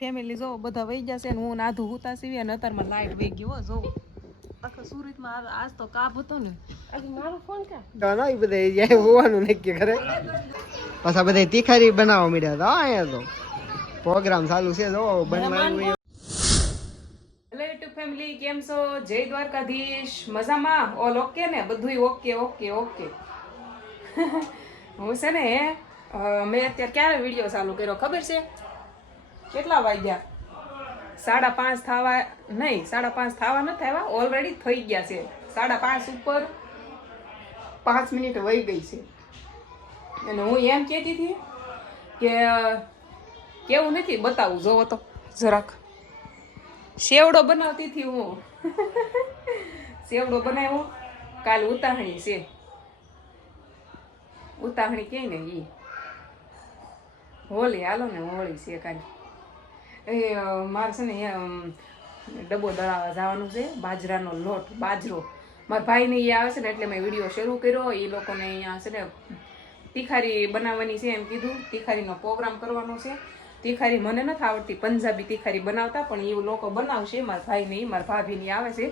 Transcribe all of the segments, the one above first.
Family જો બધા વહી જશે ને હું નાધું હુતા સીવી અને અત્યારમાં લાઈટ વહી ગયો જો. આખા સુરતમાં આજ તો કાપ હતો ને. મારો ફોન કા? ના એ બધા જાય હોવાનું નક્કી કરે. પાછા બધા તીખારી બનાવવા મળ્યા હતા અહીંયા તો. પ્રોગ્રામ ચાલુ છે જો બનવાનું હેલો યુટ્યુબ ફેમિલી કેમ છો? જય દ્વારકાધીશ. મજામાં? ઓલ ઓકે ને? બધુંય ઓકે ઓકે ઓકે હું છે ને મેં અત્યારે ક્યારે વીડિયો ચાલુ કર્યો ખબર છે? કેટલા વાગ્યા? સાડા પાંચ થવા, નહીં, સાડા પાંચ થવા નથી આવ્યા ઓલરેડી થઈ ગયા છે. સાડા પાંચ ઉપર પાંચ મિનિટ વહી ગઈ છે. અને હું એમ કહેતી હતી કે, કેવું નથી બતાવું, જોવો તો, જરાક. સેવડો બનાવતી હતી હું. સેવડો બનાવ્યો. કાલ ઉતાહણી છે. ઉતાહણી કે ને એ હોળી, હાલો ને, હોળી છે કાલ. એ મારે છે ને ડબ્બો દળાવવા જવાનું છે, બાજરાનો લોટ, બાજરો. મારા ભાઈને એ આવે છે ને એટલે મેં વીડિયો શરૂ કર્યો. એ લોકોને અહીંયા છે ને તીખારી બનાવવાની છે એમ કીધું. તીખારીનો પ્રોગ્રામ કરવાનો છે. તીખારી મને નથી આવડતી, પંજાબી તીખારી બનાવતા, પણ એ લોકો બનાવશે. મારા ભાઈને, મારા ભાભીની આવે છે.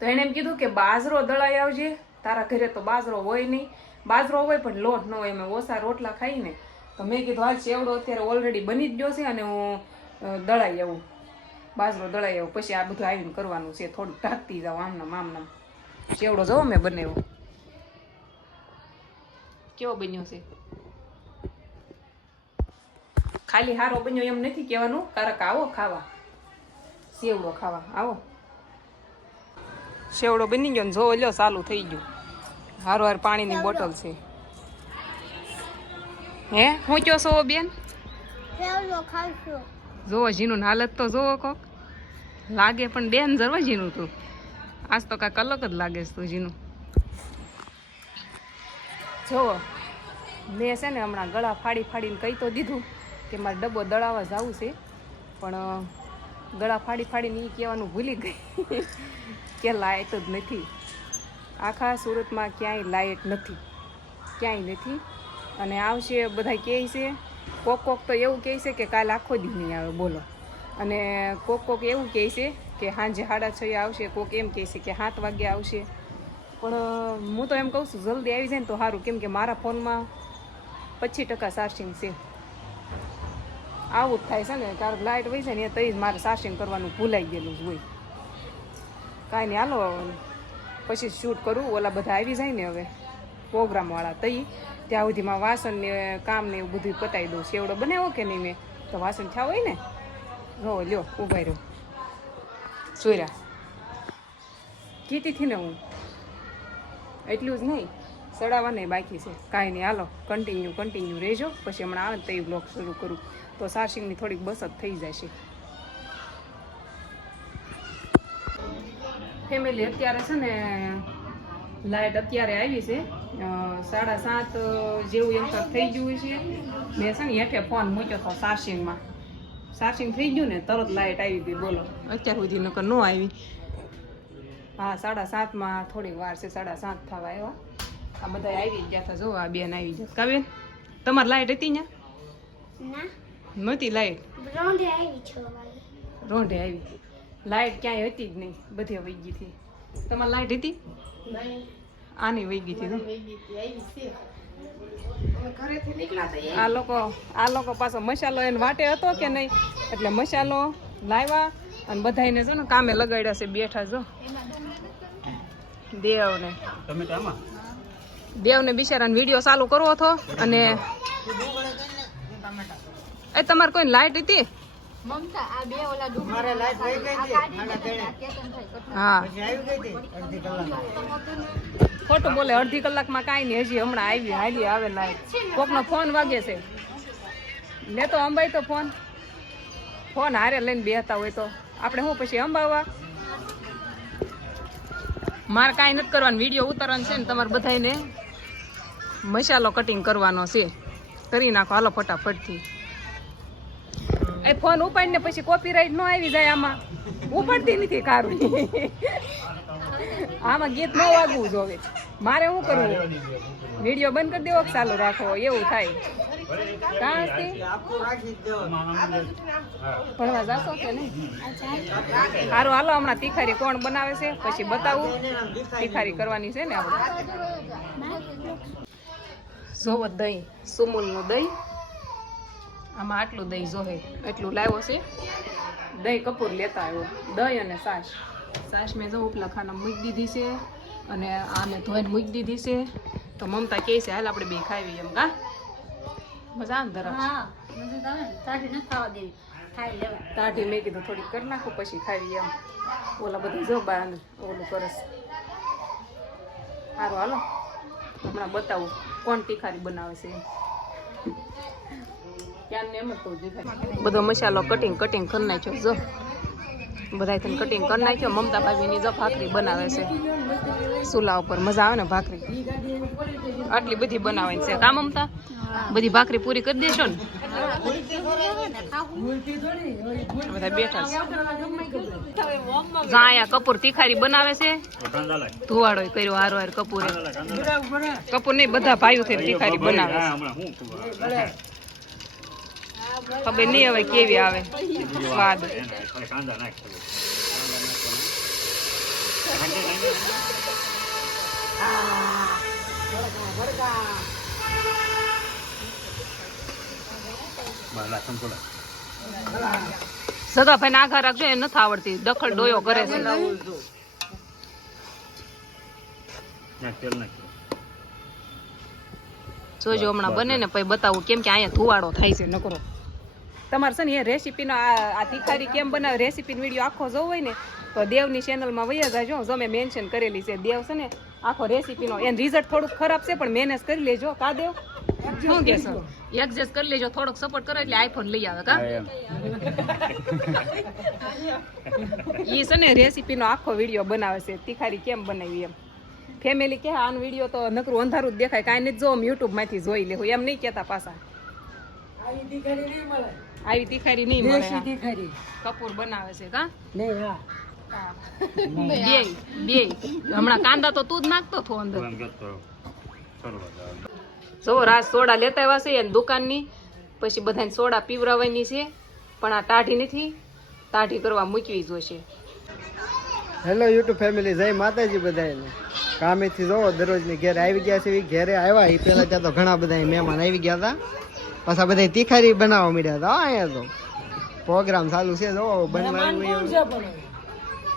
તો એણે એમ કીધું કે બાજરો દળાઈ આવજે. તારા ઘરે તો બાજરો હોય નહીં. બાજરો હોય પણ લોટ ન હોય. અમે ઓછા રોટલા ખાઈને તો મેં કીધું હાલ સેવડો અત્યારે ઓલરેડી બની જ ગયો છે અને હું દળાઈ આવું. બાજરો દળાઈ આવું. પછી આ બધું આવીને કરવાનું છે. થોડુંક ઢાંકતી જાઉં આમનામ આમનામ. ચેવડો જવો મેં બનાવ્યો. કેવો બન્યો છે? ખાલી હારો બન્યો એમ નથી કહેવાનું. કારક આવો ખાવા. સેવડો ખાવા. આવો. સેવડો બની ગયો ને જો લ્યો ચાલુ થઈ ગયું. હારો હાર પાણીની બોટલ છે. હે? હું કયો છો બેન? જોવો જીનું હાલત તો જોવો કોક. લાગે પણ બેન જરવા જીનું તું. આજ તો કાંઈક અલગ જ લાગે છે તું જીનું જોવો મેં છે ને હમણાં ગળા ફાડી ફાડીને કહી તો દીધું કે મારે ડબ્બો દળાવવા જવું છે. પણ ગળા ફાડી ફાડીને એ કહેવાનું ભૂલી ગઈ. કે લાઇટ જ નથી. આખા સુરતમાં ક્યાંય લાઇટ નથી. ક્યાંય નથી. અને આવશે, બધા કહે છે. કોક કોક તો એવું કહે છે કે કાલ આખો દી નહીં આવે, બોલો. અને કોક કોક એવું કહે છે કે સાંજે સાડા છ આવશે, કોક એમ કહે છે કે સાત વાગે આવશે. પણ હું તો એમ કહું છું, જલ્દી આવી જાય ને તો સારું. કેમ કે મારા ફોનમાં પચીસ ટકા ચાર્જિંગ છે. આવું જ થાય છે ને કારણ લાઇટ વહી જાય ને એ તઈ જ મારે ચાર્જિંગ કરવાનું ભૂલાઈ ગયેલું જ હોય. કાંઈ નહીં, હાલો પછી શૂટ કરું, ઓલા બધા આવી જાય ને હવે પ્રોગ્રામવાળા તઈ. ત્યાં સુધીમાં વાસણ ને કામ ને એવું બધું પતાવી દઉં. સેવડો બનાવ્યો કે નહીં મેં? તો વાસણ થયા હોય ને? હો, લ્યો, ઊભા રહ્યો. સોયરા કીધી હતી ને હું. એટલું જ નહીં, સડાવવાને બાકી છે. કાંઈ નહીં, હાલો કન્ટિન્યુ કન્ટિન્યુ રહેજો. પછી હમણાં આવે તો એ બ્લોગ શરૂ કરું. તો સાસિંગની થોડીક બચત થઈ જશે. ફેમિલી અત્યારે છે ને લાઇટ અત્યારે આવી છે. સાડા સાત જેવું એમ તો થઈ ગયું છે. મેં છે ને હેઠે ફોન મૂક્યો હતો ચાર્જિંગમાં સાસિંગ થઈ ગયું ને તરત લાઇટ આવી હતી બોલો. અત્યાર સુધી નકર ન આવી. હા સાડા સાતમાં થોડીક વાર છે સાડા સાત થવા આવ્યા. આ બધા આવી ગયા હતા જો આ બેન આવી ગયા કાબેન તમારી લાઇટ હતી ત્યાં નહોતી લાઇટ રોંઢે આવી રોંઢે આવી લાઇટ ક્યાંય હતી જ નહીં બધે વહી ગઈ હતી. તમારે લાઈટ હતી? આની વહી ગઈ હતી. આ લોકો આ લોકો પાછો મસાલો એને વાટે હતો કે નહીં? એટલે મસાલો લાવ્યા અને બધાને જો ને કામે લગાડ્યા છે બેઠા જો. દેવને. દેવને બિચારાને વીડિયો ચાલુ કરવો હતો અને એ તમારે કોઈ લાઇટ હતી? હા. ખોટું બોલે અડધી કલાકમાં કાંઈ નહીં હજી હમણાં આવી હાલી આવે લાઈટ. કોકનો ફોન વાગે છે. લેતો અંબાઈ તો ફોન. ફોન હારે લઈને બેહતા હોય તો. આપણે શું પછી અંબાવવા મારે કાંઈ નથી કરવાનું વીડિયો ઉતારવાનો છે ને તમારે બધાને મસાલો કટિંગ કરવાનો છે. કરી નાખો હાલો ફટાફટથી. એ ફોન ઉપાડીને પછી કોપીરાઈટ ન આવી જાય આમાં. ઉપાડતી નથી કારું. આમાં ગીત ન વાગવું જોવે. મારે શું કરવું? વીડિયો બંધ કરી દેવો કે ચાલુ રાખો એવું થાય. ભણવા જાશો કે નહીં? સારું હાલો હમણાં તીખારી કોણ બનાવે છે? પછી બતાવું. તીખારી કરવાની છે ને આપણે? જોવો દહીં સુમુલનું દહીં. આમાં આટલું દહીં જોહે. એટલું લાવ્યો છે. દહીં કપૂર લેતા આવ્યો. દહીં અને સાસ. સાસ મેં જો ઉપલા ખાના મૂકી દીધી છે અને આને ધોઈને મૂકી દીધી છે. તો મમતા કહે છે હાલ આપણે બે ખાવી એમ કા? મજા આવે ને ધરમ તાઢી મેં કીધું થોડીક કરી નાખું પછી ખાવી એમ. ઓલા બધું જો બા ઓલું કરસ. સારું હાલો. હમણાં બતાવું કોણ તીખારી બનાવે છે. બધો મસાલો કટિંગ કટિંગ કરી નાખ્યો. જો. બધા કટિંગ કરી નાખ્યો. મમતા ભાભીની જો ભાખરી બનાવે છે. ચૂલા ઉપર મજા આવે ને ભાખરી? આટલી બધી બનાવવાની છે. કા મમતા? બધી ભાખરી પૂરી કરી દેશો ને? કપૂર તીખારી બનાવે છે, ધુવાડો કર્યો હારો હાર કપૂરે. કપૂર નહીં, બધા ભાઈઓ થઈ તીખારી બનાવે છે. ખબર નહીં હવે કેવી આવે. સ્વાદ. સગા ભાઈ નાખા રાખજો એ નથી આવડતી. દખલ ડોયો કરે છે. જોજો હમણાં બને ને પછી બતાવું કેમ કે અહીંયા ધુવાડો થાય છે નકરો. તમારે છે ને એ રેસીપીનો આ આ તીખારી કેમ બનાવે? રેસીપીનો વીડિયો આખો જોવો હોય ને તો દેવની ચેનલમાં વૈયા જાજો. જો મેં મેન્શન કરેલી છે. દેવ છે ને આખો રેસીપીનો એન રિઝલ્ટ થોડુંક ખરાબ છે પણ મેનેજ કરી લેજો. કા દેવ? શું કહેશો એડજસ્ટ કરી લેજો. થોડોક સપોર્ટ કરો એટલે આઈફોન લઈ આવે કા? ઈ છે ને રેસીપીનો આખો વીડિયો બનાવે છે. તીખારી કેમ બનાવી એમ? ફેમિલી કે આનો વીડિયો તો નકરું અંધારું જ દેખાય. કાંઈ નથી જો યુટ્યુબમાંથી જોઈ લેવું એમ નહીં કહેતા પાછા. આવી તીખારી નહીં મળે. હા. કપૂર બનાવે છે કા? હા. બે બે હમણાં કાંદા તો તું જ નાખતો થો અંદર. જો રાજ સોડા લેતા આવ્યા છે એની દુકાનની. પછી બધાને સોડા પીવરાવવાની છે. પણ આ ટાઢી નથી. ટાઢી કરવા મૂકવી જોશે. હેલો યુટ્યુબ ફેમિલી જય માતાજી બધાને કામેથી જોવો દરરોજની ઘેર આવી ગયા છે. ઘેરે આવ્યા. એ પહેલાં ત્યાં તો ઘણા બધા મહેમાન આવી ગયા હતા. પાછા બધા તીખારી બનાવવા મળ્યા હતા અહીંયા તો. પ્રોગ્રામ ચાલુ છે જો બનવાનું.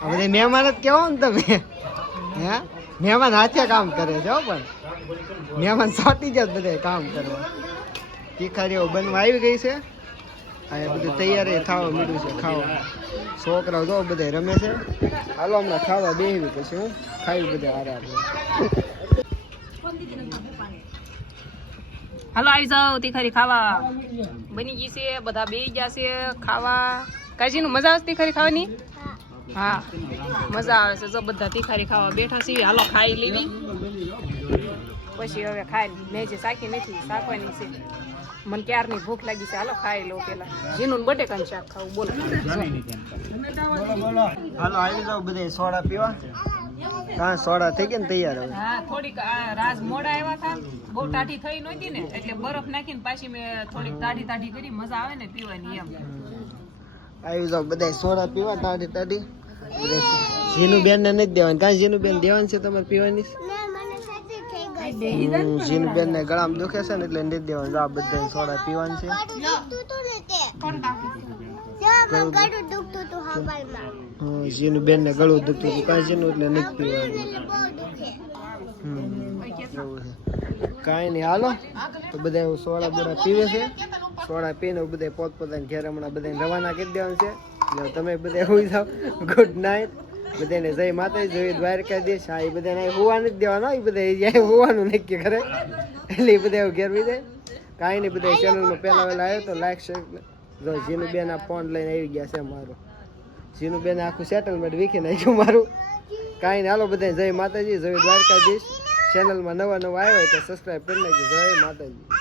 આ બધા મહેમાન જ કેવો ને તમે? હે? મહેમાન હાથે કામ કરે છે હો પણ. મહેમાન સાટી જ બધા કામ કરવા. તીખારીઓ બનવા આવી ગઈ છે. અહીંયા બધું તૈયારી થવા મળ્યું છે ખાવા. છોકરાઓ જો બધા રમે છે. હાલો હમણાં ખાવા બેહવી પછી હું. ખાવી બધા આપણે હાલો, આવી જાઓ, તીખારી ખાવા. બની ગઈ છે, બધા બે છે ખાવા. કાજી નું મજા આવે તીખારી ખાવાની? હા. મજા આવે છે, જો બધા તીખારી ખાવા બેઠા છીએ હાલો, ખાઈ લેવી પછી હવે ખાઈ મેં જે શાકી નથી શાકવાની છે. મને ક્યારની ભૂખ લાગી છે, હાલો, ખાઈ લો પેલા. જીનું બટેકાનું શાક ખાવું, બોલો. હાલો, આવી જાઓ, બધે સોડા પીવા. હા સોડા થઈ ગયા ને તૈયાર હવે. હા થોડીક રાજ મોડા આવ્યા હતા. બહુ ટાઢી થઈ નહોતી ને એટલે બરફ નાખીને પાછી મેં થોડીક ટાઢી ટાઢી કરી મજા આવે ને પીવાની એમ. આવી જાવ બધા સોડા પીવા તાડી તાડી જીનું બેન ને નથી દેવાની. કાંઈ જીનું બેન દેવાની છે તમારે પીવાની? જીનું બેન ને ગળામાં દુખે છે ને એટલે નથી દેવાનું. આ બધા સોડા પીવાની છે? જીનું બેન ને ગળું દુખતું હતું કાંઈ જીનું એટલે નથી પીવાનું. કાંઈ નહીં હાલો. તો બધા એવું સોડા બોડા પીવે છે. સોડા પીને બધા પોતપોતાની ઘેર હમણાં બધાને રવાના કરી દેવાનું છે. એટલે તમે બધા હોઈ જાઓ. ગુડ નાઇટ બધાને જય માતાજી જય દ્વારકાધીશ. હા એ બધાને હોવાનું હોવા નથી દેવાનો. એ બધા અહીંયા હોવાનું નક્કી કરે. એટલે એ બધા એવું ઘેર બી જાય. કાંઈ નહીં બધા ચેનલમાં પહેલાં વહેલા આવ્યો તો લાઈક શેર જો જીનું બેન આ ફોન લઈને આવી ગયા છે મારો. જીનું બેન આખું સેટલમેન્ટ વીખી નાખ્યું મારું. કાંઈ નહીં, હાલો બધા જય માતાજી, જય દ્વારકાધીશ. ચેનલમાં નવા નવા આવ્યા હોય તો સબસ્ક્રાઈબ કરી નાખજો. જય માતાજી.